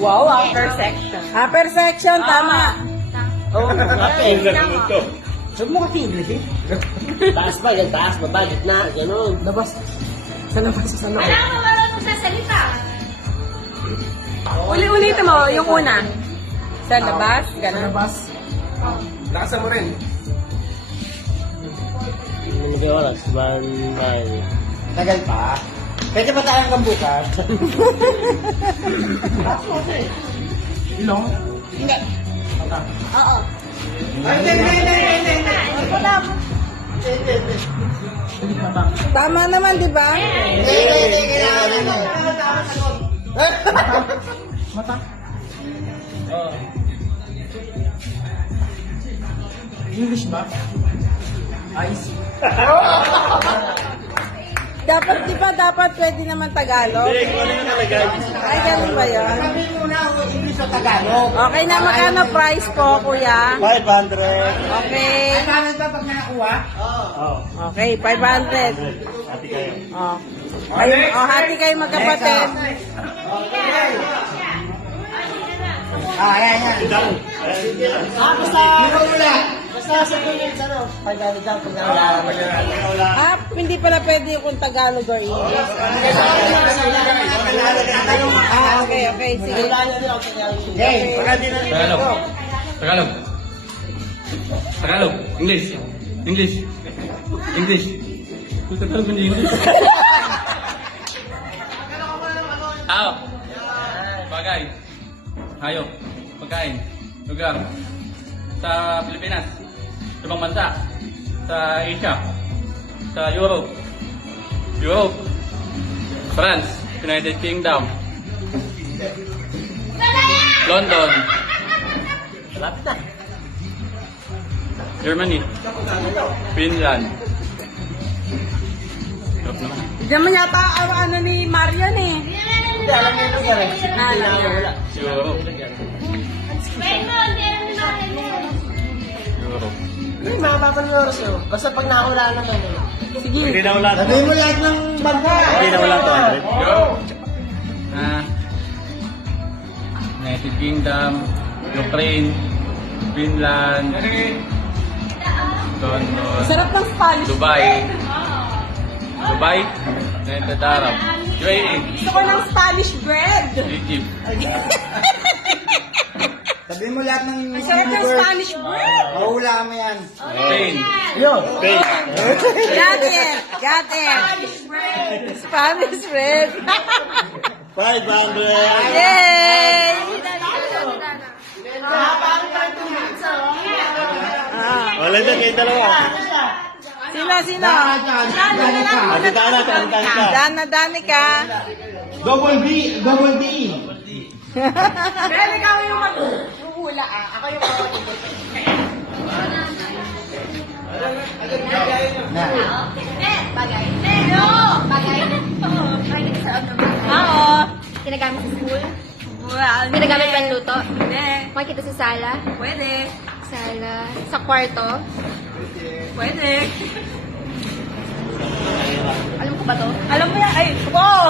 Wow, upper section. Upper section, tama. Oh, okay. Huwag mo kasi English eh. Taas ba? Yan, taas. Baba, gitna. Ganun. Labas. Sa labas, sa loob. Wala ka marunong sasalita. Uli-ulitin mo, yung una. Sa labas, Sa gano'n. labas. Lakasan mo rin. Hindi oras. Banbay. Tagal pa. Pwede ba tayo hanggang bukas? Ilong? Hindi. Okay. Oo. Ay, hindi. Wala mo. Tama naman, di ba? Hindi. Kailangan Mata. English ba? Eyes. Dapat, di ba, dapat pwede naman Tagalog? Hindi, kung ano yung nalagay. Ay, ganun ba yun? Sabi muna ako English o Tagalog. Okay na, magkano price po, kuya? 500. Okay. Ay, kanan ba pag nakakuha? Oh. Okay, 500. Hati kayo. Oh. Hati kayo magkapatid. Ayan. Basta sa kulit, ano? Pag-alit lang, pag-alit. Hindi pala pwede kung Tagalog or English. Okay, sige. Tagalog. Tagalog. English. English. English. Tagalog hindi English. Tao. Bagay. Hayop. Pagkain. Lugar. Sa Pilipinas. Sa ibang bansa. Sa Asia. Sa Europe. France. United Kingdom. London. Lapit na. Germany. Finland. Sarap naman. Diyan man yata ano ni Marian eh. Hindi, alam niyo ito rin. Europe. Wait mo, hindi alam ni Mahal mo. Europe. Hindi, mababang yung oras nyo. Basta pag nakawala naman eh. Sige. Hindi na wala to. Sabihin mo lahat ng bansa. Hindi na wala to. Go! United Kingdom, Ukraine, Finland, London, Sarap ng Spanish. Dubai, United Arab, UAE, Gusto ko ng Spanish bread. Egypt, Sabihin mo lahat ng Sarap ng Spanish bread. Mahula mo yan. Spain, Spain. Got it. Spanish bread. 500. Yay! wala dyan kayo dalawa. Sino? Aditana ka. Danica. Double D. Pero ikaw yung mag-uhula Ako yung Na. Bagay. No! Bagay. Bagay sa ano. Oo. Ginagamit sa school. Well, Ginagamit pa luto. Hindi. Makikita sa sala. Pwede. Sala. Sa kwarto. Pwede. Alam ko ba to? Alam mo yan? Ay, oo.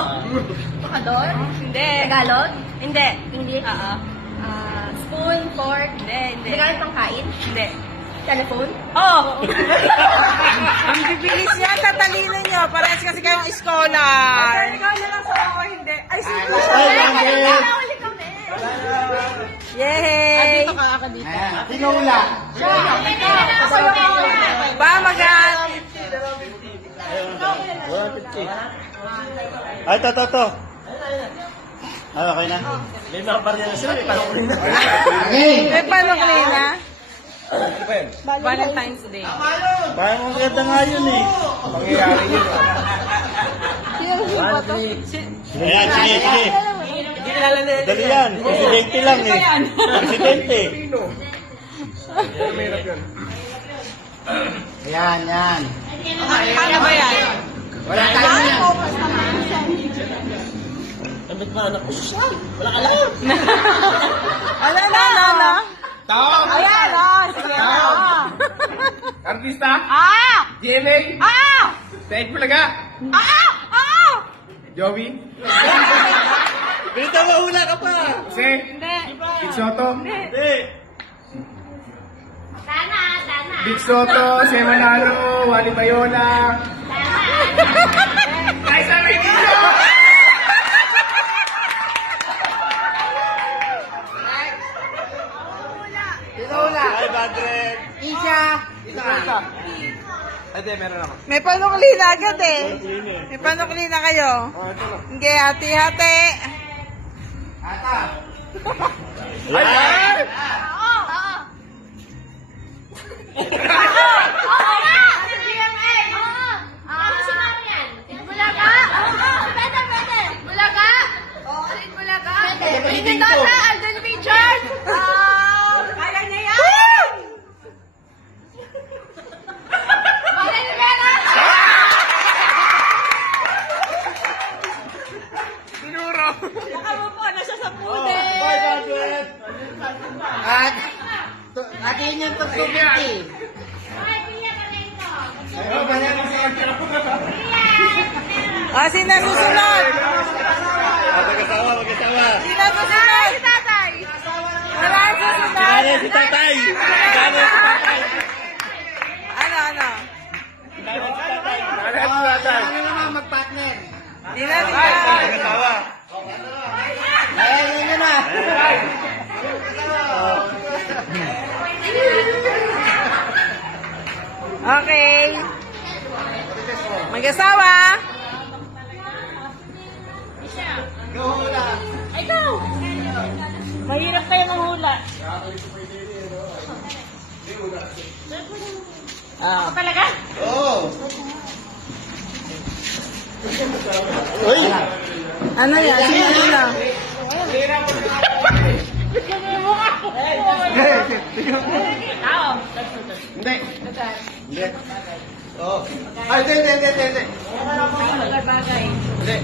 Makador? Hindi. Tagalog? Hindi. English? Oo. Spoon, fork? Hindi. Ginagamit pang kain? Hindi. Telephone? Oh! Ang bibilis niya, tatalino niyo. Parehas kasi kayong scholar. Ay, ikaw na lang sa ako, hindi. Ay, sige. Huli kami. Yay! Dito ka ako dito. Ayan. Sino hula? Ba, magaan. Ay, to. Ay, okay na. May mga barya na sila, may panukuli na. Okay. May panukli na. Valentine's Day. Parang ang ganda nga yun eh. Pangyayari yun. Ayan, sige. Dali yan. Presidente lang eh. Presidente. Yan. Ano ba yan? Wala tayo yan. Sabi ba anak ko siya? Wala ka lang. Ano? Tom! Ayan, sige. Artista? Ah! GMA? Ah! Ted Bulaga? Ah! Ah! Joey? Bita, mahula ka pa. Jose? Hindi. Big Soto? Hindi. Dana, Dana. Big Soto, Semanalo, Wally Bayola. Guys, sabi dito! Tinola. 500. Isha. Dito ka. Hindi, meron ako. May panukli na agad eh. May panukli na kayo. Hindi, hati-hati. Ata. Ay! Oo. Oo nga! GMA! Oo. Ano sinabi yan? Bulaga? Oo. Pwede, pwede. Bulaga? Oo, alin Bulaga? Pwede. Mendoza, Alden Richard. Kaya niya yan? Maren Rivera? Sinuro! Baka mo po, nasa sa pude. 500. At atin yung pag-250. Ay, pinya ka na ito. Sino susunod? Mag-asawa, mag-asawa. Sino susunod? Si tatay. Wala ang susunod. Sinanay si tatay. Sinanay si tatay. Ano? Sinanay si tatay. Ano naman mag-partner? Sino Mag-asawa. Ayan, yun na. Okay. Mag-asawa. Ikaw. Mahirap kayo ng hula. Ah. Talaga? Oo. Uy! Ano yan? Sino hula? Hindi. Hindi. Oo. Ay, hindi. Hindi.